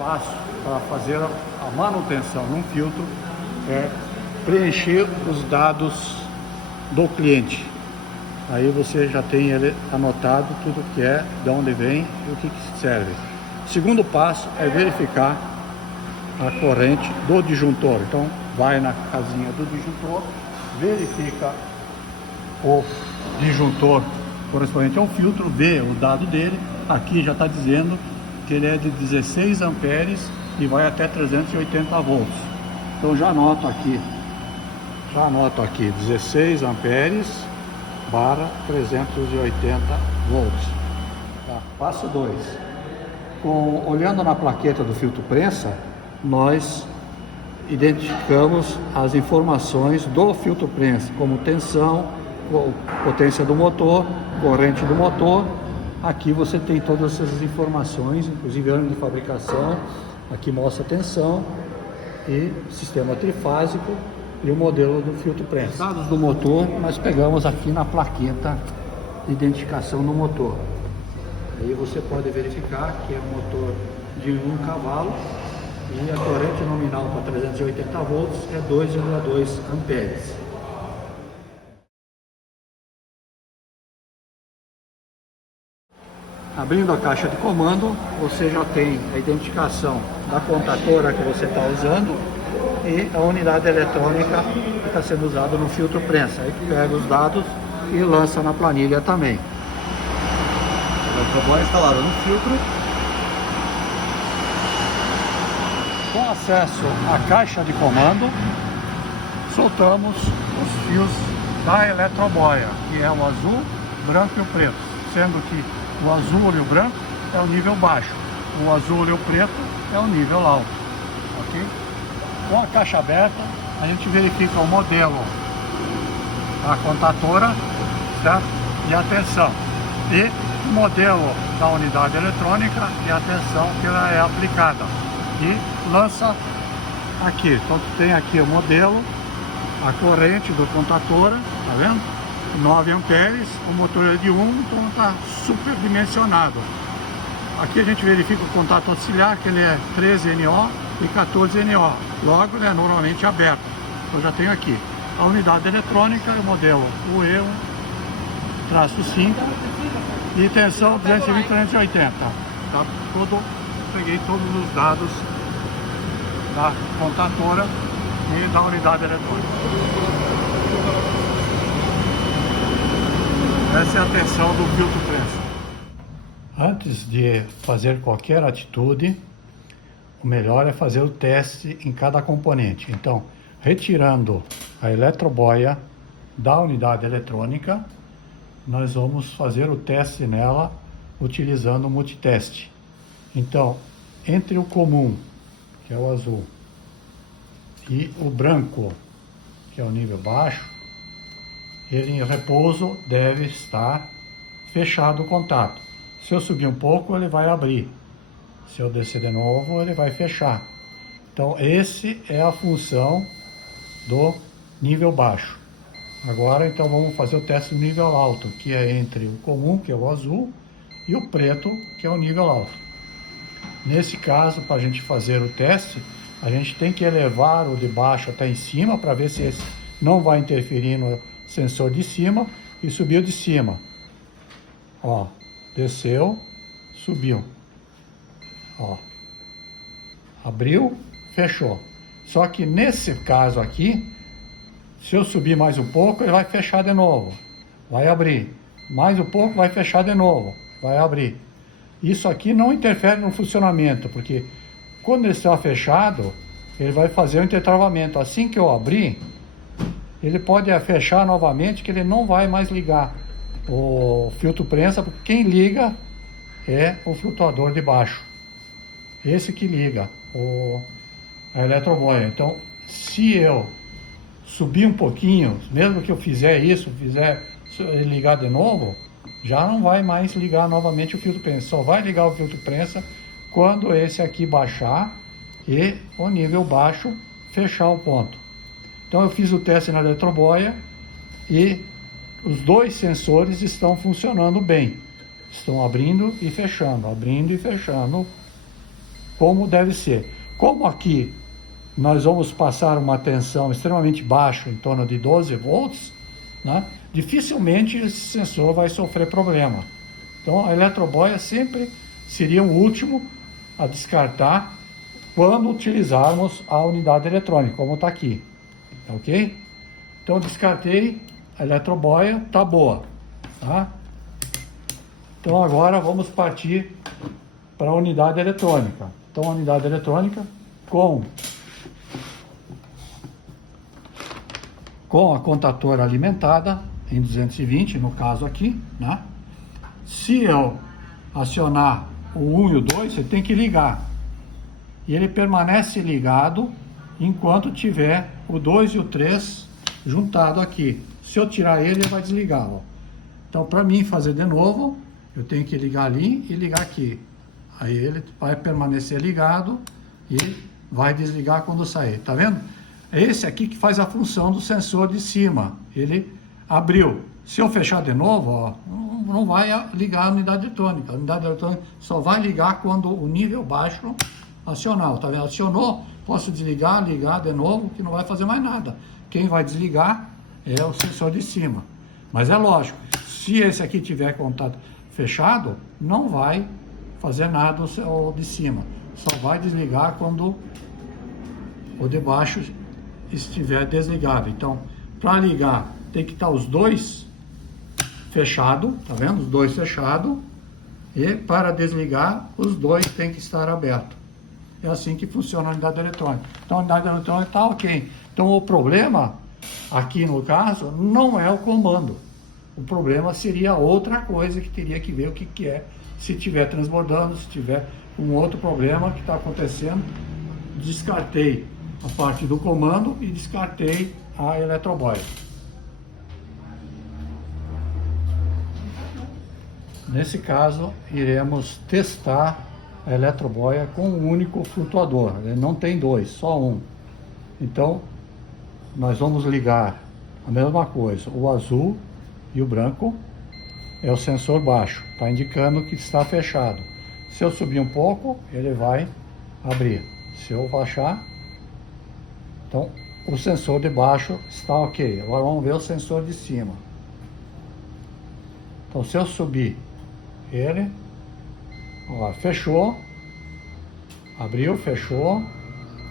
passo para fazer a manutenção num filtro é preencher os dados do cliente. Aí você já tem ele anotado tudo que é, de onde vem e o que serve. O segundo passo é verificar a corrente do disjuntor. Então vai na casinha do disjuntor, verifica o disjuntor correspondente ao filtro, vê o dado dele. Aqui já está dizendo que ele é de 16 amperes e vai até 380 volts. Então já anoto aqui 16 amperes barra 380 volts. Tá. Passo 2. Olhando na plaqueta do filtro prensa, nós identificamos as informações do filtro prensa, como tensão, potência do motor, corrente do motor. Aqui você tem todas essas informações, inclusive ano de fabricação. Aqui mostra a tensão e sistema trifásico e o modelo do filtro prensa. Dados do motor nós pegamos aqui na plaqueta de identificação do motor. Aí você pode verificar que é um motor de 1 cavalo e a corrente nominal para 380 volts é 2,2 amperes. Abrindo a caixa de comando, você já tem a identificação da contatora que você está usando e a unidade eletrônica que está sendo usada no filtro prensa. Aí pega os dados e lança na planilha também. Eletroboia instalada no filtro. Com acesso à caixa de comando, soltamos os fios da eletroboia, que é o azul, branco e o preto, sendo que o azul e o branco é o nível baixo, o azul e o preto é o nível alto, ok? Com a caixa aberta, a gente verifica o modelo, a contatora, certo? E a tensão, e o modelo da unidade eletrônica e a tensão que ela é aplicada, e lança aqui. Então tem aqui o modelo, a corrente do contatora, tá vendo? 9 amperes, o motor é de 1, então está superdimensionado. Aqui a gente verifica o contato auxiliar, que ele é 13 NO e 14 NO, logo ele é normalmente aberto. Eu já tenho aqui a unidade eletrônica, o modelo UE1-5 e tensão 220-380. Tá peguei todos os dados da contatora e da unidade eletrônica. Essa é a tensão do filtro prensa. Antes de fazer qualquer atitude, o melhor é fazer o teste em cada componente. Então, retirando a eletroboia da unidade eletrônica, nós vamos fazer o teste nela utilizando o multiteste. Então, entre o comum, que é o azul, e o branco, que é o nível baixo, ele em repouso deve estar fechado o contato. Se eu subir um pouco, ele vai abrir. Se eu descer de novo, ele vai fechar. Então, esse é a função do nível baixo. Agora, então, vamos fazer o teste do nível alto, que é entre o comum, que é o azul, e o preto, que é o nível alto. Nesse caso, para a gente fazer o teste, a gente tem que elevar o de baixo até em cima, para ver se esse não vai interferir no sensor de cima, e subiu de cima. Ó, desceu, subiu. Ó, abriu, fechou. Só que nesse caso aqui, se eu subir mais um pouco, ele vai fechar de novo, vai abrir. Mais um pouco, vai fechar de novo, vai abrir. Isso aqui não interfere no funcionamento, porque quando ele está fechado, ele vai fazer o intertravamento. Assim que eu abrir, ele pode fechar novamente, que ele não vai mais ligar o filtro prensa, porque quem liga é o flutuador de baixo. Esse que liga a eletroboia. Então, se eu subir um pouquinho, mesmo que eu fizer isso, ele ligar de novo, já não vai mais ligar novamente o filtro prensa. Só vai ligar o filtro prensa quando esse aqui baixar e o nível baixo fechar o ponto. Então eu fiz o teste na eletroboia e os dois sensores estão funcionando bem. Estão abrindo e fechando como deve ser. Como aqui nós vamos passar uma tensão extremamente baixa, em torno de 12 volts, né? Dificilmente esse sensor vai sofrer problema. Então a eletroboia sempre seria o último a descartar quando utilizarmos a unidade eletrônica, como está aqui, ok? Então descartei, a eletroboia está boa, tá? Então agora vamos partir para a unidade eletrônica. Então a unidade eletrônica com a contatora alimentada em 220, no caso aqui, né? Se eu acionar o 1 e o 2, você tem que ligar. E ele permanece ligado enquanto tiver o 2 e o 3 juntado aqui. Se eu tirar ele vai desligar, ó. Então, para mim fazer de novo, eu tenho que ligar ali e ligar aqui. Aí ele vai permanecer ligado e vai desligar quando sair, tá vendo? É esse aqui que faz a função do sensor de cima. Ele abriu. Se eu fechar de novo, ó, não vai ligar a unidade eletrônica. A unidade eletrônica só vai ligar quando o nível baixo acionar. Tá vendo? Acionou, posso desligar, ligar de novo, que não vai fazer mais nada. Quem vai desligar é o sensor de cima. Mas é lógico, se esse aqui tiver contato fechado, não vai fazer nada o de cima. Só vai desligar quando o de baixo estiver desligado. Então, para ligar, tem que estar os dois fechados, tá vendo? Os dois fechados. E para desligar, os dois tem que estar abertos. É assim que funciona a unidade eletrônica. Então, a unidade eletrônica está ok. Então, o problema, aqui no caso, não é o comando. O problema seria outra coisa que teria que ver o que é. Se estiver transbordando, se tiver um outro problema que está acontecendo, descartei a parte do comando e descartei a eletroboia. Nesse caso, iremos testar a eletroboia com um único flutuador. Ele não tem dois, só um. Então, nós vamos ligar a mesma coisa. O azul e o branco é o sensor baixo. Está indicando que está fechado. Se eu subir um pouco, ele vai abrir. Se eu baixar, então o sensor de baixo está ok. Agora vamos ver o sensor de cima. Então, se eu subir ele, ó, fechou, abriu, fechou,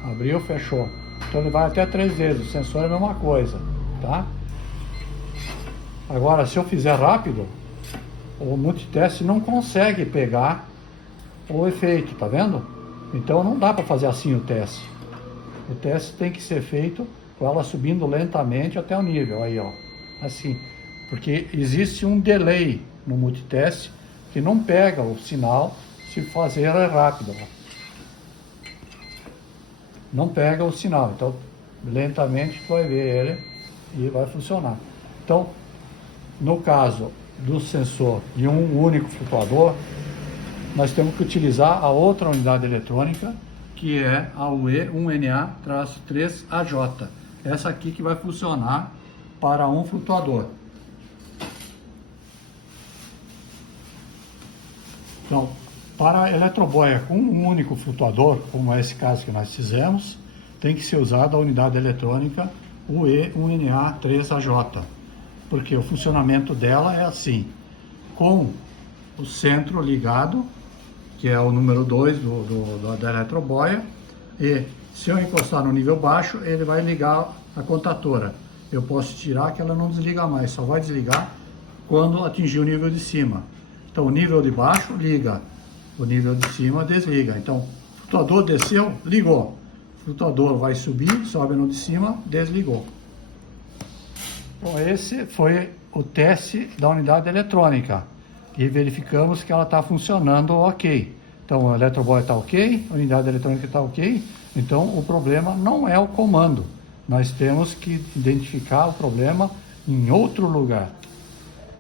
abriu, fechou. Então ele vai até 3 vezes, o sensor é a mesma coisa, tá? Agora, se eu fizer rápido, o multiteste não consegue pegar o efeito, tá vendo? Então não dá para fazer assim o teste. O teste tem que ser feito com ela subindo lentamente até o nível, aí ó, assim. Porque existe um delay no multiteste que não pega o sinal se fazer rápido. Não pega o sinal, então lentamente tu vai ver ele e vai funcionar. Então, no caso do sensor de um único flutuador, nós temos que utilizar a outra unidade eletrônica, que é a UE1NA-3AJ. Essa aqui que vai funcionar para um flutuador. Então, para a eletroboia com um único flutuador, como é esse caso que nós fizemos, tem que ser usada a unidade eletrônica UE1NA-3AJ, porque o funcionamento dela é assim, com o centro ligado, que é o número 2 da eletroboia, e se eu encostar no nível baixo, ele vai ligar a contatora. Eu posso tirar que ela não desliga mais, só vai desligar quando atingir o nível de cima. Então o nível de baixo liga, o nível de cima desliga. Então o flutuador desceu, ligou. O flutuador vai subir, sobe no de cima, desligou. Então esse foi o teste da unidade eletrônica. E verificamos que ela está funcionando ok. Então a eletroboia está ok, a unidade eletrônica está ok. Então o problema não é o comando. Nós temos que identificar o problema em outro lugar.